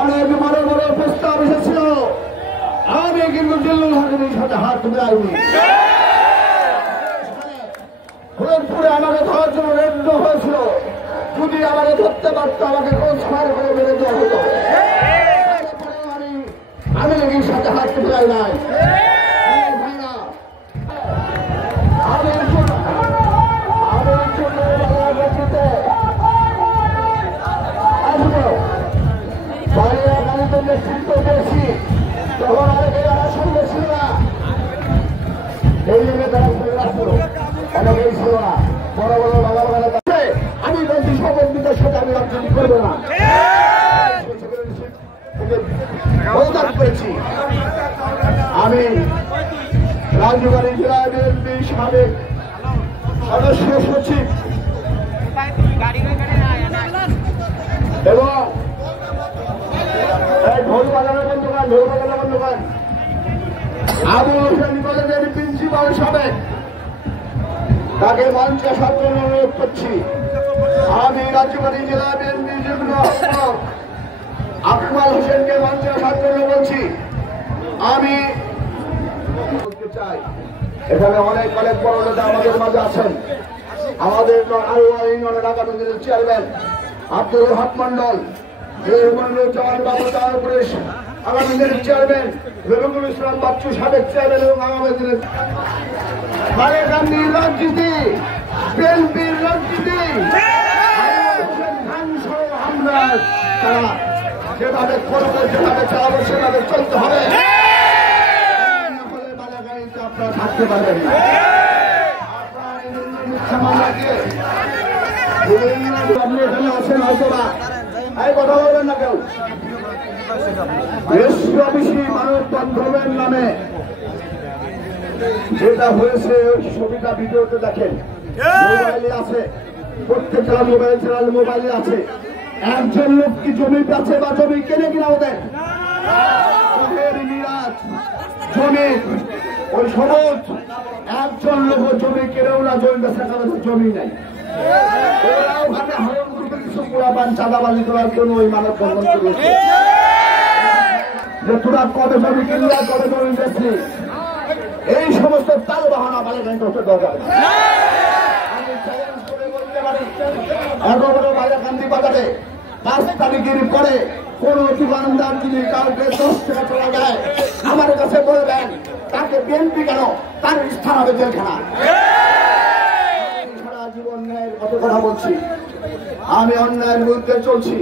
অনেক বড় বড় প্রস্তাব এসেছিল, আমি কিন্তু জিল্লুল হাকিমের সাথে হাত মিলাইনি। ফরিদপুরে আমাকে ধরার জন্য রেড হয়েছিল, যদি আমাকে ধরতে পারতো আমাকে কোচফার করে মেরে দেওয়া হতো। আমি লীগের সাথে হাত মিলাই নাই। নেতৃত্ব পেয়েছি তখন অনেকে যারা সঙ্গে ছিল না, এই জন্য তারা অনেকেই ছিল না। বড় বড় বাবা বাগানে কাছে আমি বলছি সমন্বিতের সাথে আমি রাজনীতি করবো না, করেছি। আমি রাজবাড়ী জেলা বিএনপি সাবেক সদস্য সচিব এবং ঢোল বাজানোর বন্ধুগান আবু হোসেন কলেজের প্রিন্সিপাল সাবেক, তাকে মঞ্চে আসার জন্য অনুরোধ করছি। আমি রাজবাড়ী জেলা বিএনপি যুগ্ম আকমাল হোসেনকে মঞ্চে আসার জন্য বলছি। আমি বলতে চাই এখানে অনেক বড় নেতা আমাদের মাঝে আছেন। আমাদের ঢাকা চেয়ারম্যান আব্দুল হক মন্ডল, আমাদের চেয়ারম্যান রবিকুল ইসলাম বাচ্চু সাবেক চেয়ারম্যান এবং আমাদের গান্ধীর রাজনীতি, বিএনপির রাজনীতি আমরা তারা যেভাবে করবো, যেভাবে চালাবো সেভাবে চলতে হবে। আপনারা থাকতে পারবেন না। আপনি এখানে আছেন হয়তো বা কথা বলবেন না কেউ। মানব বান্ধবের নামে যেটা হয়েছে ওই ছবিটা ভিডিওতে দেখেন, মোবাইলে আছে, প্রত্যেকটা মোবাইলে আছে। একজন লোক কি জমি আছে বা জমি কেনে কিনা ওদের জমি ওই সবুজ একজন লোক জমি কেনেও না, জমি বেচা জমি নাই। কিছু পুরাপান চাঁদাবাজি করার জন্য ওই মানব বন্ধন করেছে যে তোরা কবে জমি কিনলে কবে জমি বেচলি, এই সমস্ত তাল বাহানা বালিগঞ্জ করতে দরকার। আমি চ্যালেঞ্জ করে বলতে পারি, এত বড় বালিগঞ্জ বাজারে 5 তারিখের পরে কোন দোকানদার যদি কাউকে 10 টাকা চলা যায় আমার কাছে বলবেন তাকে বিএনপি কেন, তার স্থান হবে জেলখানা। সারা জীবন ন্যায়ের কত কথা বলছি, আমি অন্যায়ের বিরুদ্ধে চলছি।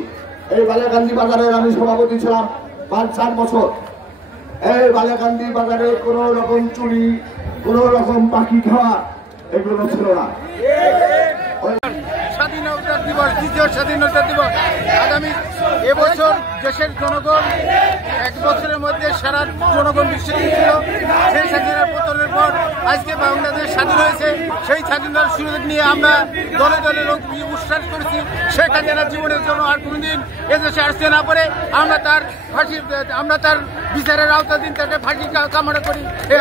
এই বালিয়াকান্দি বাজারের আমি সভাপতি ছিলাম 5-4 বছর। এই বালিয়াকান্দি বাজারে কোন রকম চুরি, কোন রকম পাখি খাওয়া এগুলো ছিল না। স্বাধীনতা দিবস, দ্বিতীয় স্বাধীনতা দিবস আগামী এবছর দেশের জনগণ 1 বছরের মধ্যে সারা জনগণ বিস্মিত ছিল। সেই স্বাধীনতার পতনের পর আজকে বাংলাদেশ স্বাধীন হয়েছে। সেই স্বাধীনতার সুযোগ নিয়ে আমরা দলে দলে উচ্ছ্বাস করেছি। শেখ হাসিনার জীবনের জন্য আর কোনোদিন এদেশে আসতে না পারে আমরা তার বিচারের আওতাধীন তাকে ফাঁসি কামনা করি। এই